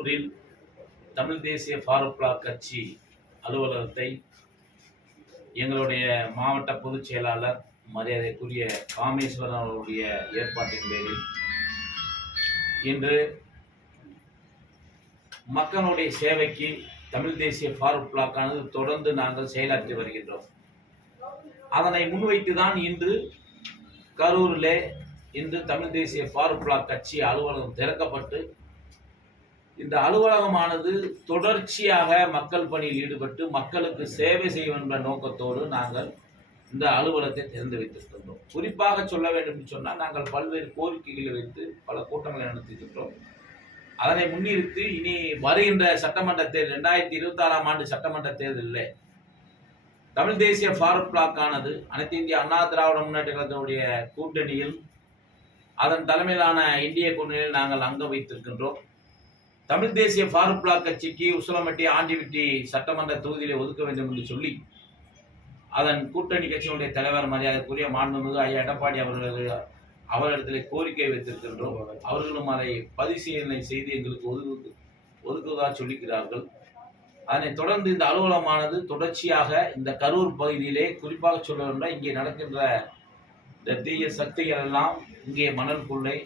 கரூரில் தமிழ் தேசிய ஃபாரூக் பிளாக் கட்சி அலுவலகத்தை எங்களுடைய மாவட்ட பொதுச் செயலாளர் மரியாதைக்குரிய காமேஸ்வரன் அவர்களுடைய ஏற்பாட்டின் பேரில் இன்று மக்களுடைய சேவைக்கு தமிழ் தேசிய ஃபாரூக் பிளாக்கானது தொடர்ந்து நாங்கள் செயலாற்றி வருகின்றோம். அதனை முன்வைத்துதான் இன்று கரூரிலே தமிழ் தேசிய ஃபாரூக் பிளாக் கட்சி அலுவலகம் திறக்கப்பட்டு இந்த அலுவலகமானது தொடர்ச்சியாக மக்கள் பணியில் ஈடுபட்டு மக்களுக்கு சேவை செய்யும் என்ற நோக்கத்தோடு நாங்கள் இந்த அலுவலகத்தை திறந்து வைத்திருக்கின்றோம். குறிப்பாக சொல்ல வேண்டும் என்று சொன்னால் நாங்கள் பல்வேறு கோரிக்கைகளை வைத்து பல கூட்டங்களை நடத்துகின்றோம். அதனை முன்னிறுத்தி இனி வருகின்ற சட்டமன்ற தேர்தல் 2026ஆம் ஆண்டு சட்டமன்ற தேர்தலில் தமிழ் தேசிய ஃபாரூக் பிளாக்கானது அனைத்து இந்திய அண்ணா திராவிட முன்னேற்ற கழகத்தினுடைய கூட்டணியில் அதன் தலைமையிலான இந்திய கூட்டணியில் நாங்கள் அங்கம் வைத்திருக்கின்றோம். தமிழ் தேசிய ஃபாரூக் பிளாக் கட்சிக்கு உசிலம்பட்டி ஆண்டிவிட்டி சட்டமன்ற தொகுதியிலே ஒதுக்க வேண்டும் என்று சொல்லி அதன் கூட்டணி கட்சியினுடைய தலைவர் மரியாதைக்குரிய மாண்புமிகு ஐயா எடப்பாடி அவர்களிடத்தில் கோரிக்கை வைத்திருக்கின்றோம். அவர்களும் அதை பரிசீலனை செய்து எங்களுக்கு ஒதுக்குவதாக சொல்லிக்கிறார்கள். அதனைத் தொடர்ந்து இந்த அலுவலகமானது தொடர்ச்சியாக இந்த கரூர் பகுதியிலே குறிப்பாக சொல்ல வேண்டும், இங்கே நடக்கின்ற இந்த தீய சக்திகள் எல்லாம் இங்கே மணல் கொள்ளை,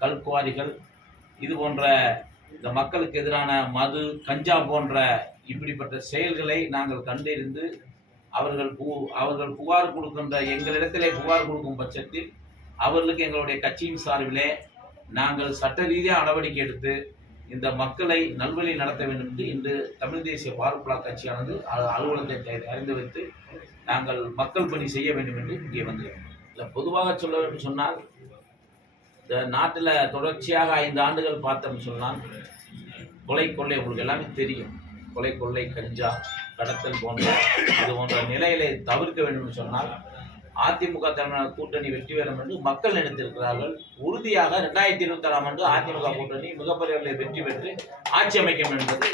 கல்குவாரிகள், இது போன்ற இந்த மக்களுக்கு எதிரான மது, கஞ்சா போன்ற இப்படிப்பட்ட செயல்களை நாங்கள் கண்டறிந்து அவர்கள் புகார் கொடுக்கின்ற எங்களிடத்திலே புகார் கொடுக்கும் பட்சத்தில் அவர்களுக்கு எங்களுடைய கட்சியின் சார்பிலே நாங்கள் சட்ட ரீதியாக நடவடிக்கை எடுத்து இந்த மக்களை நல்வழி நடத்த வேண்டும் என்று இன்று தமிழ் தேசிய ஃபாரூக் பிளாக் கட்சியானது அலுவலகத்தை அறிந்து வைத்து நாங்கள் மக்கள் பணி செய்ய வேண்டும் என்று இங்கே வந்திருக்கிறோம். இல்லை, பொதுவாக சொல்ல வேண்டும் சொன்னால் இந்த நாட்டில் தொடர்ச்சியாக 5 ஆண்டுகள் பார்த்தோம்னு சொன்னால் கொலை கொள்ளை உங்களுக்கு எல்லாமே தெரியும். கொலை கொள்ளை, கஞ்சா, கடத்தல் போன்ற நிலைகளை தவிர்க்க வேண்டும் என்று சொன்னால் அதிமுக தலைமையிலான கூட்டணி வெற்றி பெறும் என்று மக்கள் நினைத்திருக்கிறார்கள். உறுதியாக 2026ஆம் ஆண்டு அதிமுக கூட்டணி மிகப்பெரிய வெற்றி பெற்று ஆட்சி அமைக்கும் என்பது